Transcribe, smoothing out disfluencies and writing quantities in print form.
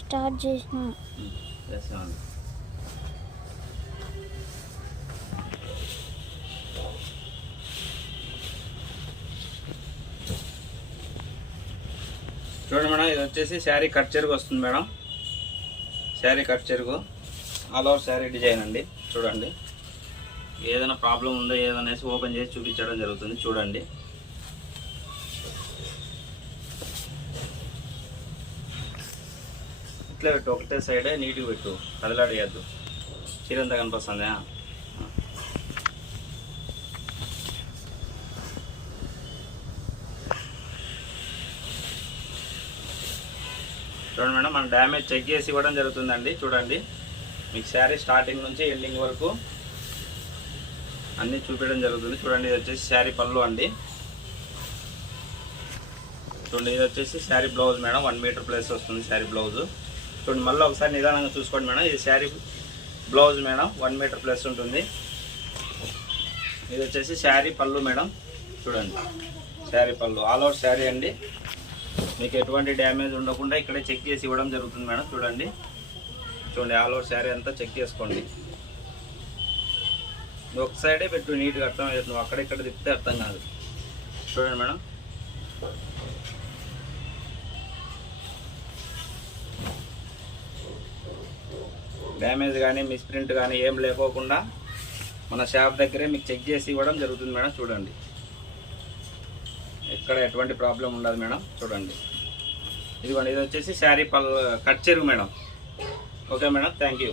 Start చేసిన చేస్తాను. చూడండి మేడం, ఇది వచ్చేసి శారీ కట్ చెరుగు వస్తుంది మేడం. శారీ కట్ చెరుగు ఆల్ ఓవర్ శారీ డిజైన్ అండి. చూడండి, ఏదైనా ప్రాబ్లం ఉందో ఏదనేసి ఓపెన్ చేసి చూపించడం జరుగుతుంది. చూడండి, ఇట్లా పెట్టు, ఒకటే సైడే నీట్గా పెట్టు, కదలాడేయద్దు. చీరంతా కనిపిస్తుందా? చూడండి మేడం, మనం డ్యామేజ్ చెక్ చేసి ఇవ్వడం జరుగుతుందండి. చూడండి, మీకు శారీ స్టార్టింగ్ నుంచి ఎండింగ్ వరకు అన్నీ చూపించడం జరుగుతుంది. చూడండి, ఇది వచ్చేసి శారీ పళ్ళు అండి. చూడండి, ఇది వచ్చేసి sari blouse madam. 1 metre plus వస్తుంది శారీ బ్లౌజు. చూడండి, మళ్ళీ ఒకసారి నిదానంగా చూసుకోండి మేడం. ఇది sari blouse madam, 1 metre plus ఉంటుంది. ఇది వచ్చేసి శారీ పళ్ళు మేడం. చూడండి, శారీ పళ్ళు ఆల్ ఓవర్ శారీ అండి. మీకు ఎటువంటి డ్యామేజ్ ఉండకుండా ఇక్కడే చెక్ చేసి ఇవ్వడం జరుగుతుంది మేడం. చూడండి, చూడండి, ఆల్ ఓవర్ శారీ అంతా చెక్ చేసుకోండి. నువ్వు ఒక సైడే పెట్టు, నీట్గా అర్థం అవుతుంది. నువ్వు అక్కడిక్కడ తిప్పితే అర్థం కాదు. చూడండి మేడం, డ్యామేజ్ కానీ మిస్ప్రింట్ కానీ ఏం లేకోకుండా మన షాప్ దగ్గరే మీకు చెక్ చేసి ఇవ్వడం జరుగుతుంది మేడం. చూడండి, ఎక్కడ ఎటువంటి ప్రాబ్లం ఉండదు మేడం. చూడండి, ఇదిగోండి, ఇది వచ్చేసి శారీ కట్ చెరుగు madam. Okay madam, thank you.